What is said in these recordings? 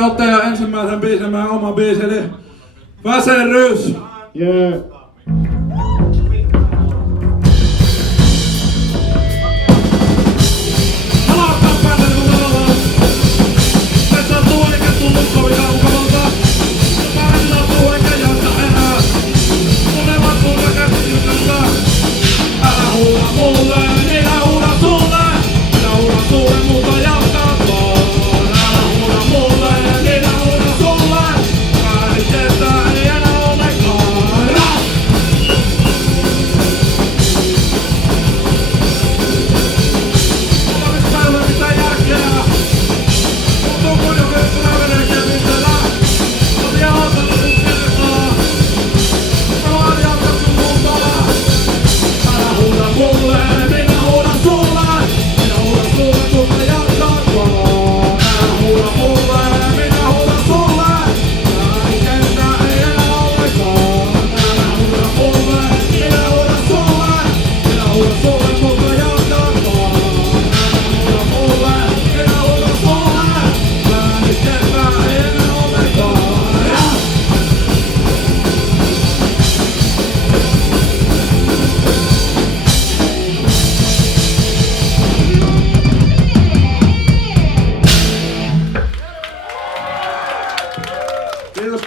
se ottaja ensimmäisen biisin, meidän oma biisi, eli Väserys. Yeah.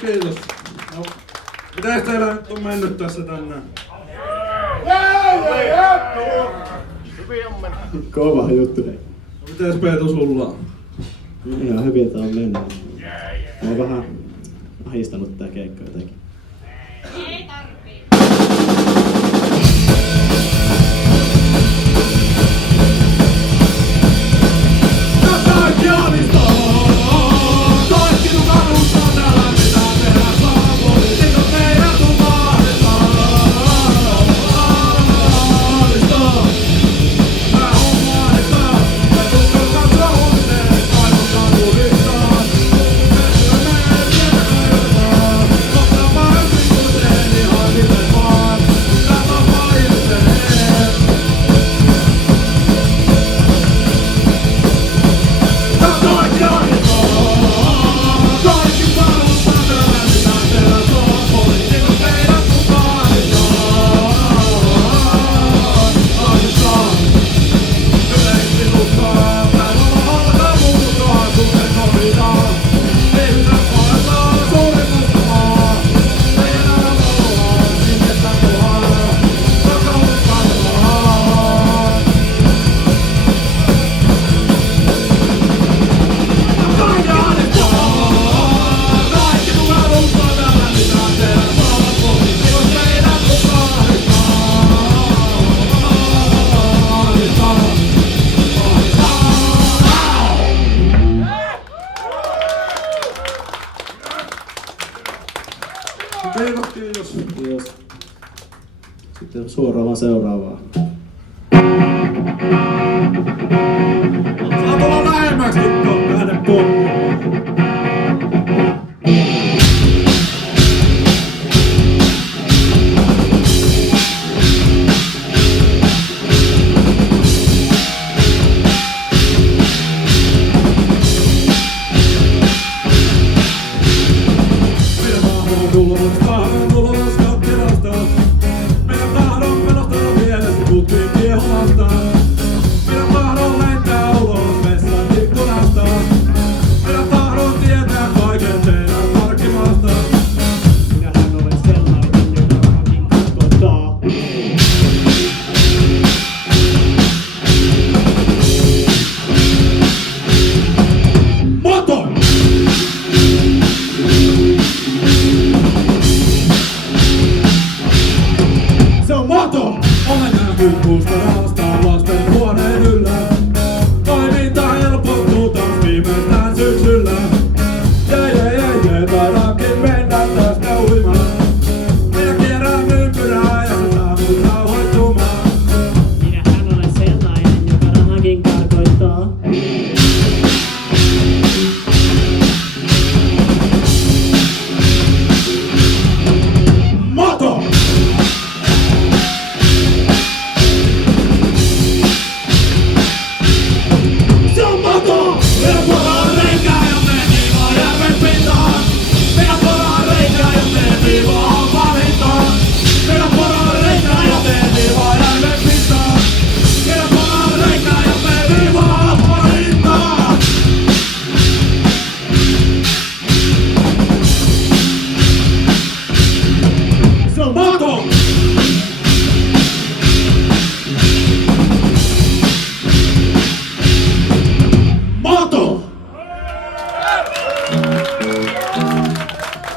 Kiitos. No, mitäs teillä nyt on mennyt tässä tänään? Kova juttu. No, mitäs Peetu sulla on? Ihan hyvin tää on mennyt. Mä oon vähän ahistanut tää keikka jotenkin. Ei tarvii. Kiitos. Sitten suoraan vaan seuraavaan. Saa tulla lähemmäksi tuon tänne puolelle. Minä tahdon lentää ulos vessan ikkunasta.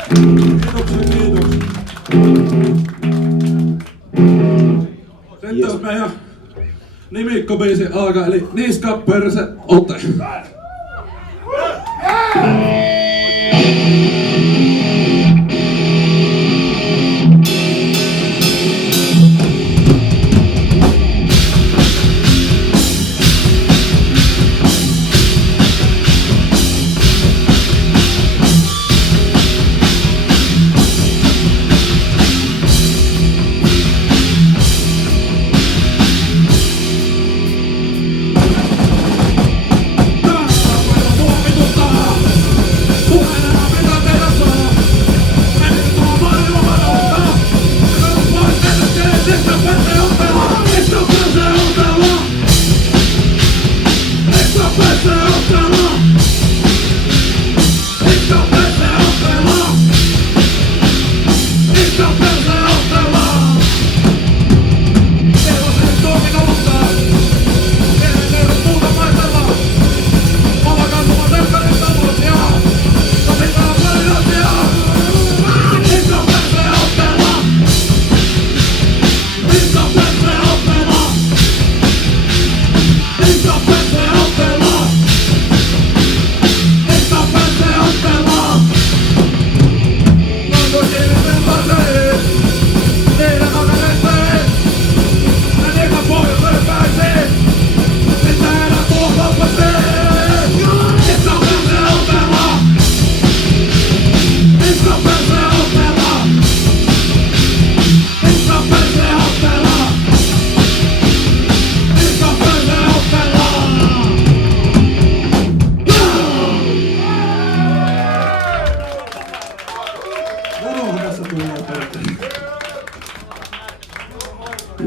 Kiitoksia. Sitten on meidän nimikkobiisi alkaa, eli niska perse ote.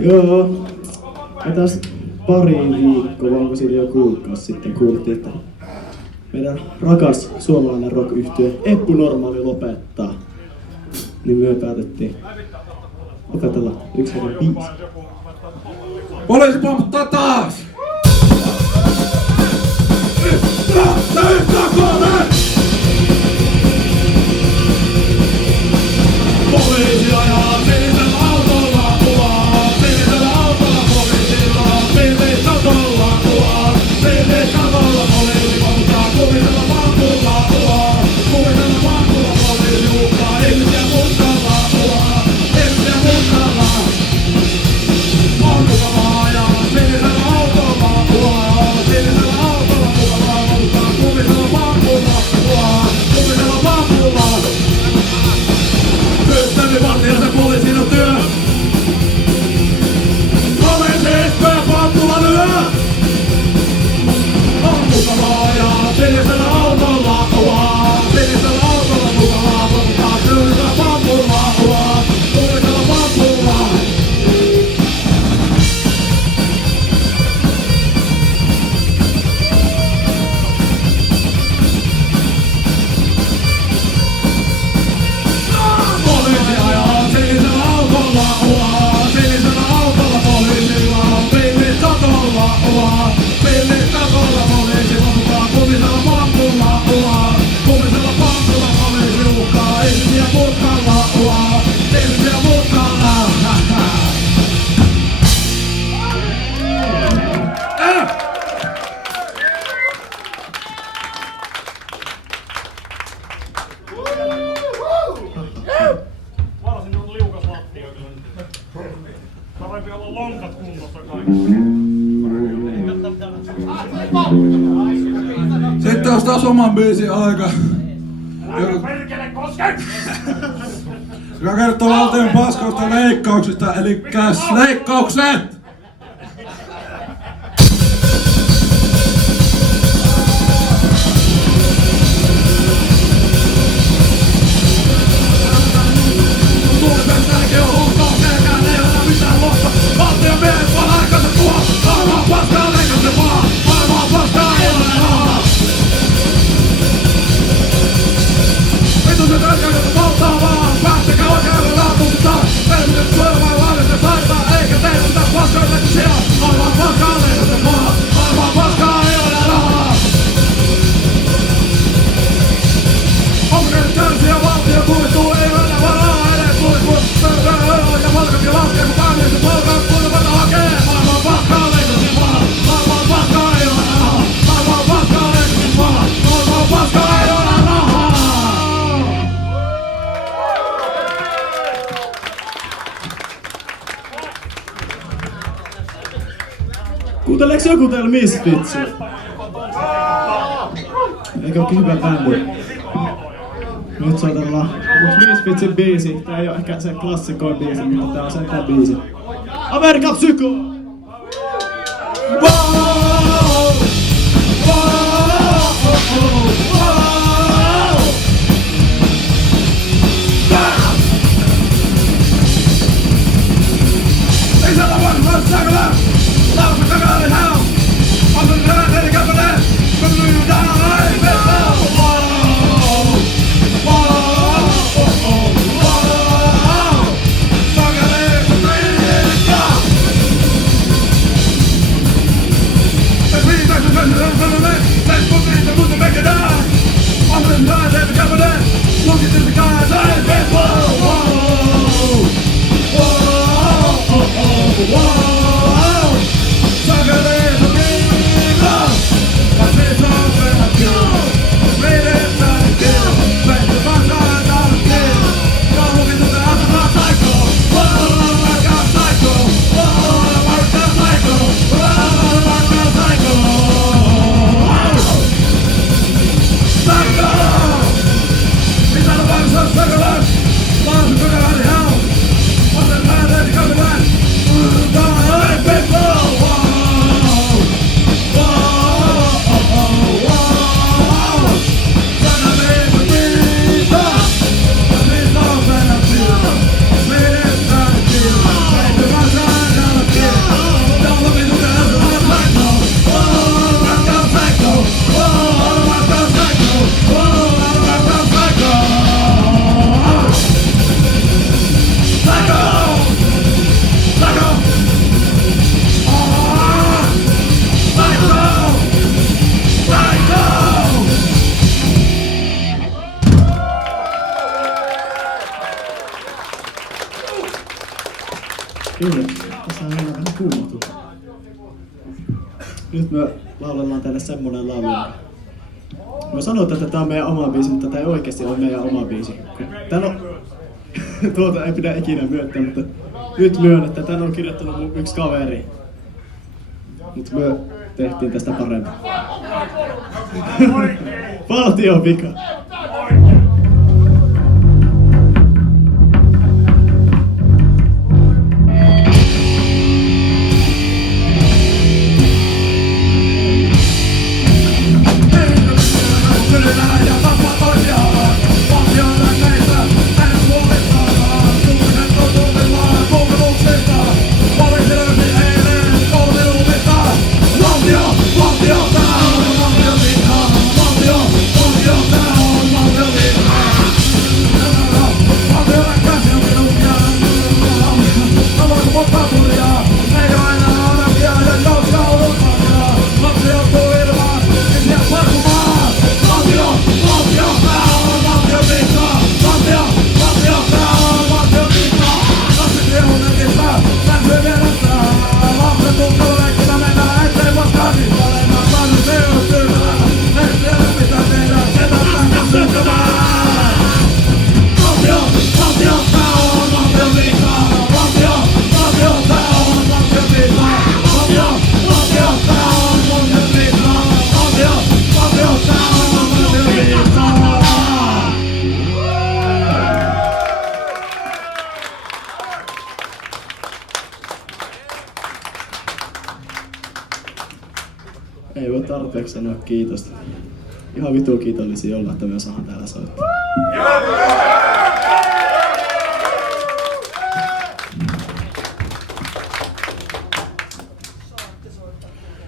Joo, me taas pari viikkoa, onko siitä jo kuukausi sitten kuultiin, että meidän rakas suomalainen rock-yhtye Eppu Normaali lopettaa. Niin me päätettiin opetella yksi heidän biisi. Poliisi pomputtaa taas! Poliisi ajaa sinisellä autolla kuvaa, sinisellä autolla poliisilla on pillit katolla kuvaa, pillit katolla poliisi pomputtaa kuvisella pampulla kuvaa, kuvisella pampulla poliisi uhkaa ihmisiä mutkalla kuvaa, ihmisiä mutkalla. Pampulla ajaa sinisellä autolla kuvaa, sinisellä autolla kuvaa, pomputtaa kuvisella pampulla kuvaa, kuvisella pampulla. Systeemivartija se poliisin on työ. Poliisi iskoo ja pampulla lyö. Pampulla ajaa sinisellä autolla kuvaa, sinisellä autolla kuvaa, pomputtaa kyysillä pampulla kuvaa, kuvisella pampulla. Poliisi ajaa sinisellä autolla kuvaa, sinisellä autolla poliisilla on pillit katolla kuvaa, pillit katolla poliisi pomputtaa kuvisella pampulla kuvaa, kuvisella pampulla poliisi uhkaa ihmisiä mutkalla kuvaa, ihmisiä mutkalla. Varsin on liukas lattia kyllä nyt. Parempi olla lonkat kunnossa kaikki. Sitten on taas oman biisin aika. Älä perkele koske! Joka kertoo valtion paskoista leikkauksista, eli leikkaukset! Suomen tärkeä on huutaa, selkään ei ole mitään lohta. Valtion miehet vaan aikansa tuo, maailmaa paskaa leikatte vaan, maailmaa paskaa ei ole rahaa. Vitu se tärkeä polttaa vaan, päästäkää oikealle laatuutta. Ei nyt syömään laadetta sairaan, eikä teillä mitään paskaa. joku teillä Misfitsia? Eikö ookin hyvä bändi? Nyt soitellaan Misfitsin biisi. Tää ei oo ehkä se klassikoin biisi, mutta tää on sentään biisi. Amerikan Psyko! Kyllä, tässä on aina vähän kuumotu. Nyt me laulellaan tänne semmonen laulu. Mä sanoin, että tää on meidän oma biisi, mutta tää ei oikeesti ole meidän oma biisi. Tän on... Tuota ei pidä ikinä myöntää, mutta nyt myönnän, että tän on kirjoittanut mun yksi kaveri. Mut me tehtiin tästä parempi. Valtion vika. Ei voi tarpeeksi sanoa kiitosta. Ihan vitu kiitollisia olla, että me saadaan täällä soittaa.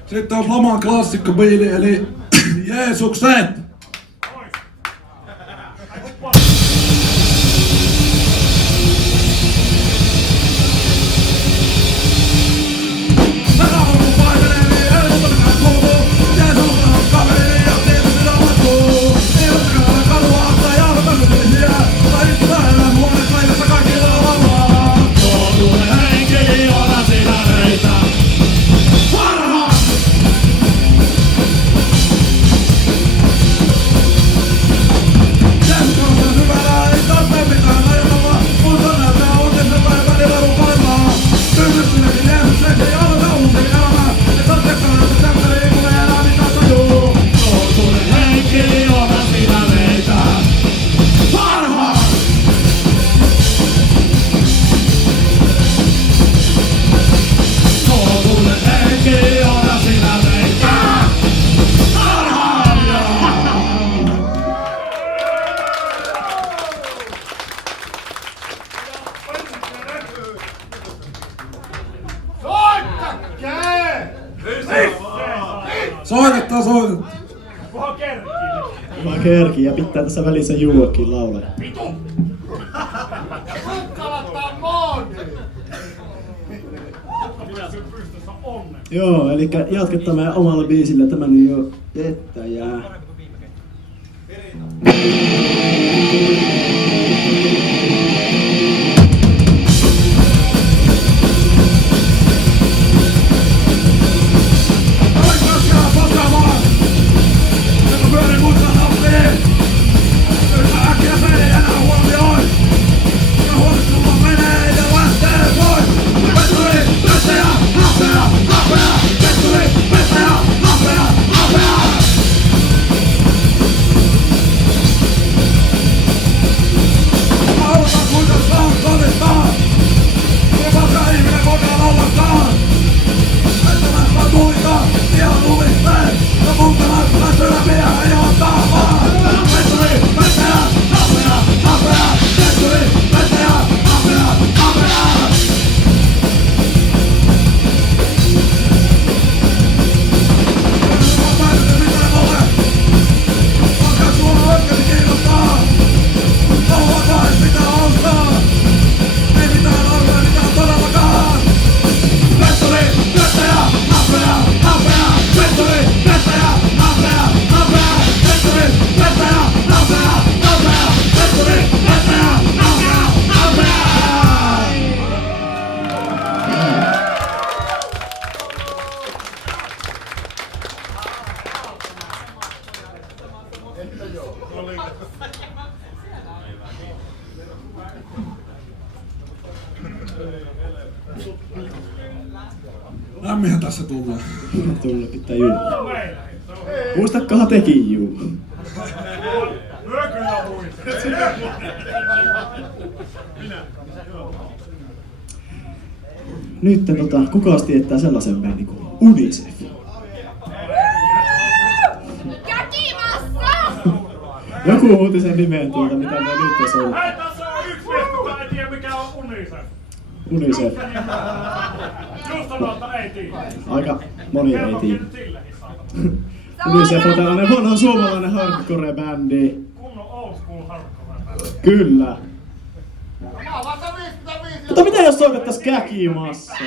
Sitten on laman klassikkobiili eli Jeesukset! kerki ja pitää tässä välissä juokin laulaja. Vitu! Sukkalattaa maan! Minä sen pystyssä onnen. Joo, eli jatketaan meidän omalla biisillä. Tämä nyt jo vettäjää. Lämminhän tässä tullaan. Tulla pitää juhlia. Muistakkahan tekin juu. Myö kyllä muistin. Nyt kukas tietää sellaisen bändin kuin Unicef? Käkimassa! Joku uutisen nimen tuolta, mitä me nyt on. Hei, tässä on yksi mies, joka ei tiedä mikä on Unicef. Unicef. Just sanoo, että ei tiedä. Aika moni ei Kerro tiedä. nyt sillekin saa. Unicef on tällainen vanha suomalainen hardcore-bändi. Kunnon old school hardcore. Kyllä. Mutta mitä jos soitettais Käkimassaa?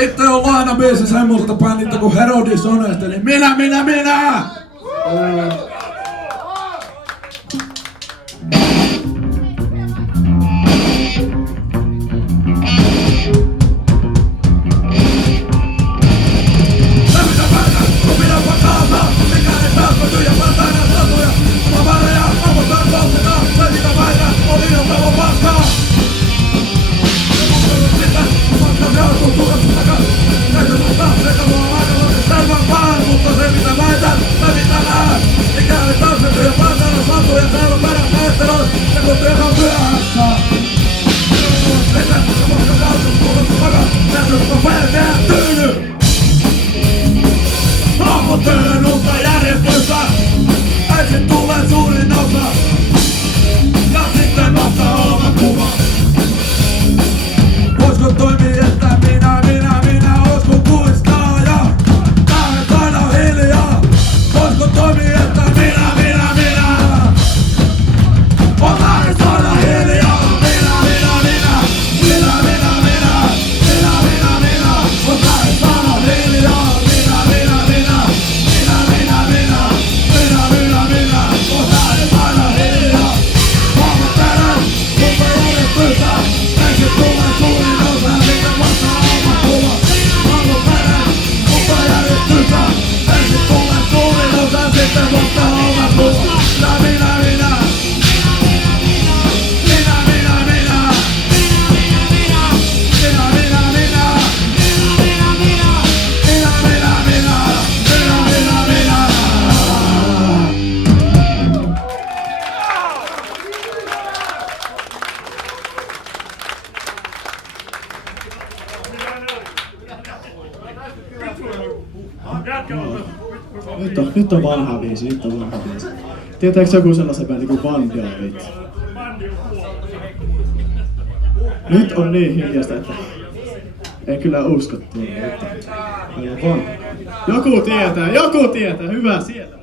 Sitten on lainabiisi semmoiselta bändiltä kuin Herodis Honest, eli minä! Mutta se mitä väitän, Nyt on vanha biisi, Tietääkö joku sellaisen bändin kuin Vandaalit? Nyt on niin hiljaista, että en kyllä usko tuolla, mutta vaan. Joku tietää, hyvä siellä.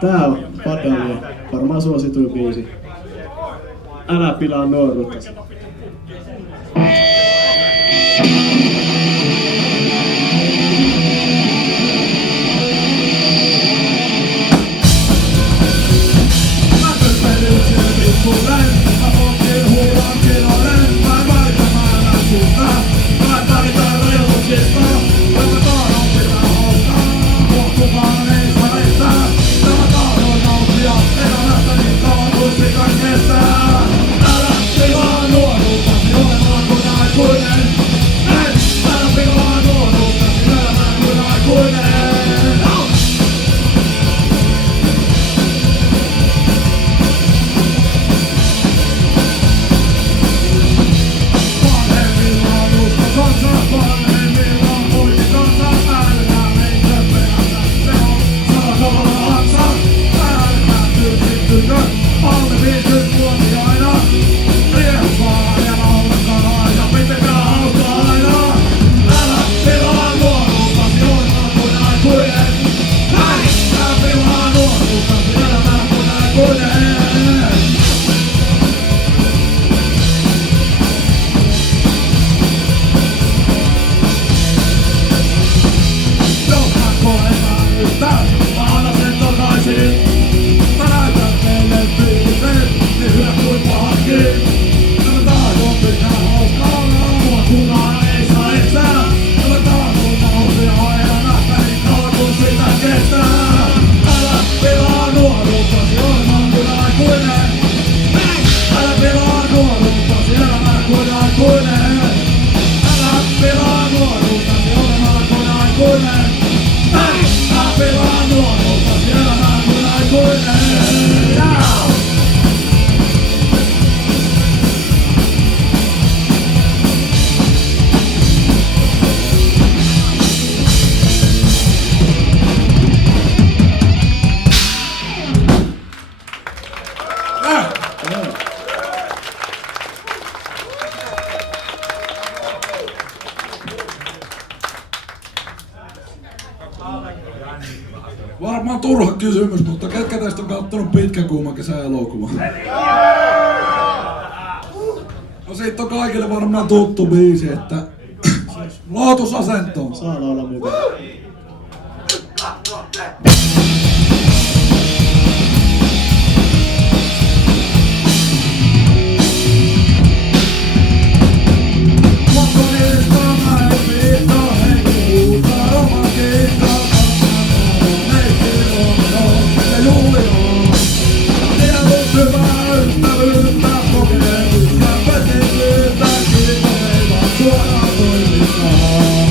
Tää on Vandaalien varmaan suosituin biisi. Älä pilaa nuoruuttasi. Varmaan turha kysymys, mutta ketkä teistä on kattonut Pitkä kuuma kesä elokuvan? No siitä on kaikille varmaan tuttu biisi, että lootusasentoon. Saa olla mukaan. Suoraan toimitaan.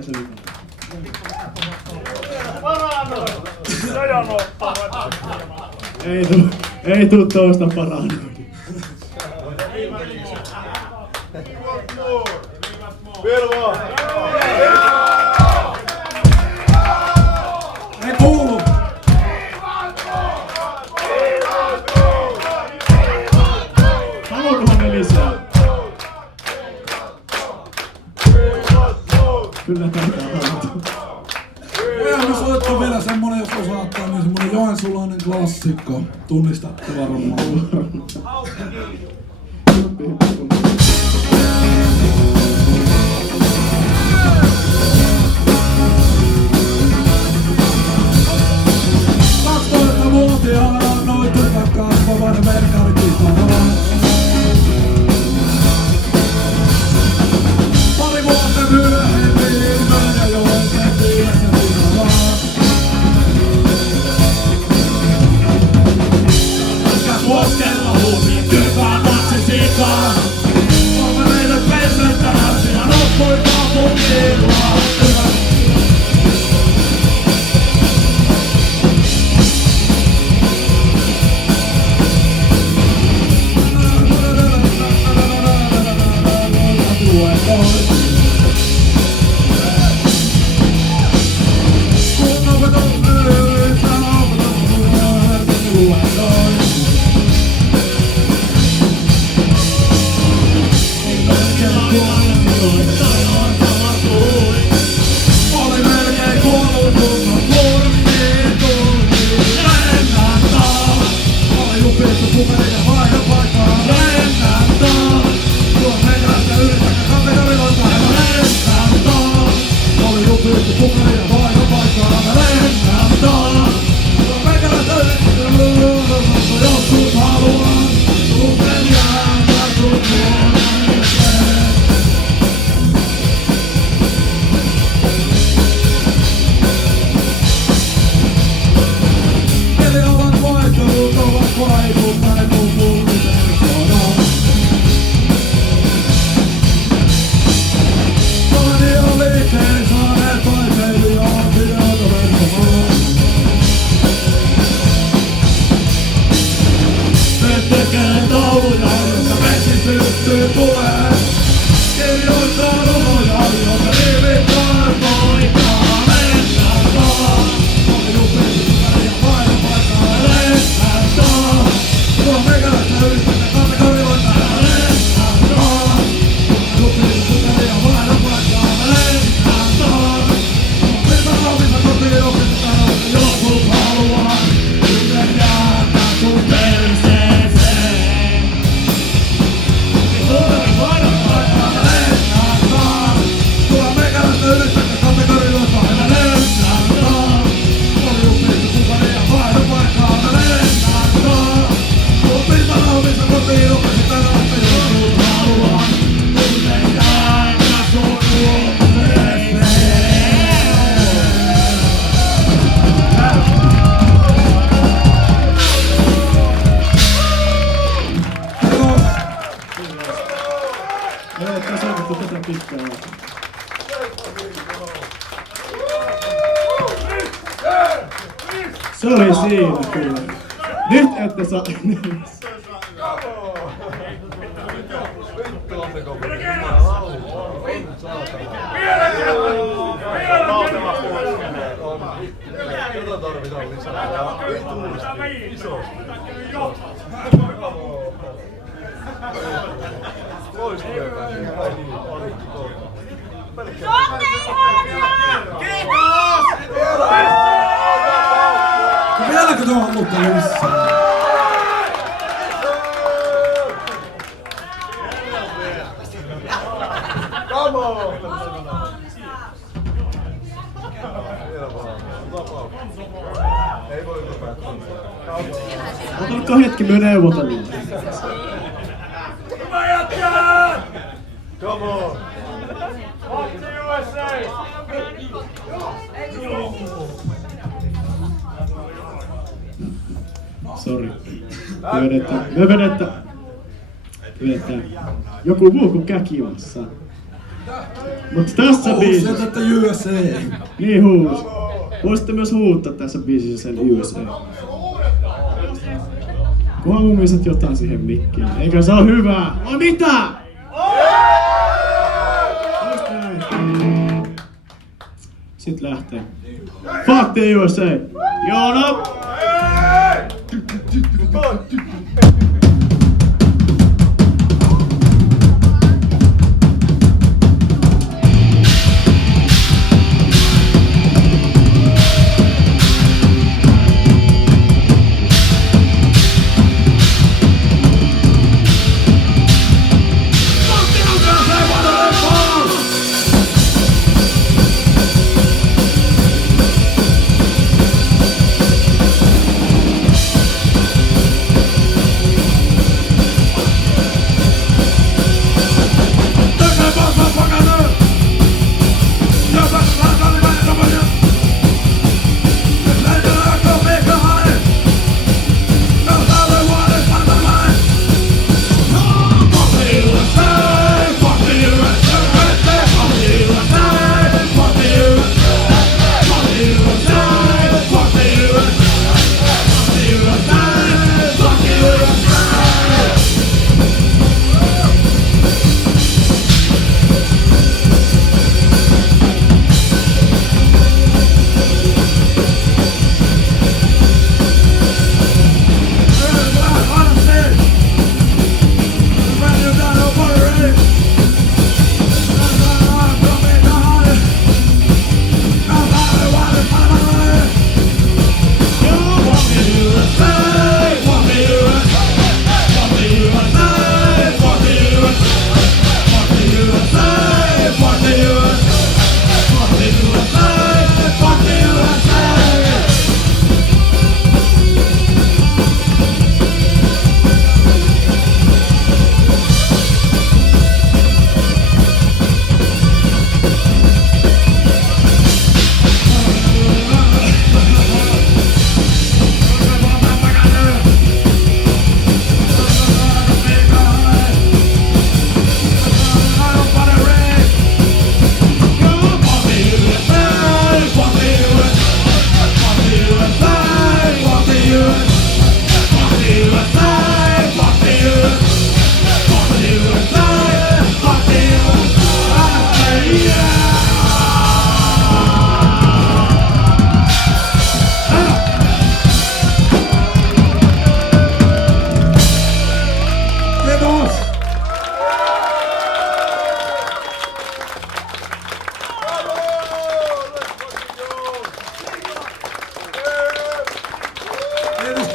Ei se mitään. Ei tuu toista paranoida. Ei kuulu! Haluatkohan me lisää? Kyllä taitaa haluta. Voidaan me soittaa vielä semmonen, jos osaattaa, niin semmonen joensuulainen klassikko. Tunnistatte varmaan. Vuotiaana noituivat kasvavan verkkarikitaran. Pari vuotta myöhemmin mönjä joisen viimeisen pinalaan. Koskella huutiin kylpään taksi sikaan. Olemme meille pessetään, sinä loppui kaupunkiin lahtuna. Oli melkein kuollut, kun kurmiin tultiin. Lennän taas. Oli lupittu pukerin ja vaihdopaikkaa. Lennän taas. Tuo meikäläistä yrittäkää kategoriloita. Lennän taas. Oli lupittu pukerin ja vaihdopaikkaa. Lennän taas. Tuo meikäläistä yrittäkää. Joskus haluan tunten jäädä sun puolelle. Eli ovat vaihtelut, ovat vaikuttaneet mun mullipersona. Toni on liikkeen saaneet taiteilija on videotoverkomaan. Me tekee tauluja, jotka vesi syttyy tulee. Kirjoittaa runoja, jotka rivitään poikaa. Mennään taas. Oli lupittu pukerin ja vaihdopaikkaa. Lennän taas. Tuo meikäläistä yrittäkää kategoriloita. Lennän taas. Lupittu pukerin ja vaihdopaikkaa. Lennän taas. Miltä raumissa kotiin opistetaan? Joskus haluan tunten jäädä sun perseeseen. Tuo meikäläistä yrittäkää kategoriloita. Lennän taas. Oli lupittu pukerin ja vaihdopaikkaa. Lennän taas. Miltä raumissa kotiin opistetaan? Joskus haluan tunten jäädä sun perseeseen. Ei oo tasoitettu tätä pitkään aikaa. Se oli siinä kyllä. Nyt ette saa neljäs. Olette ihanaa! Vieläkö te haluatte lisää? Otatko hetki me neuvotellaan? Sori. Me vedetään joku muu kuin Käkimassa. Mutta tässä biisissä... Sieltä, että USA. Niin huus. Voisitte myös huuttaa tässä biisissä sen USA. Kunhan mumiset jotain siihen mikkiin. Eikä se oo hyvää. Vai mitä? Just näin. Sitten lähtee. Fuck the USA. Joona!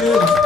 Kiitos.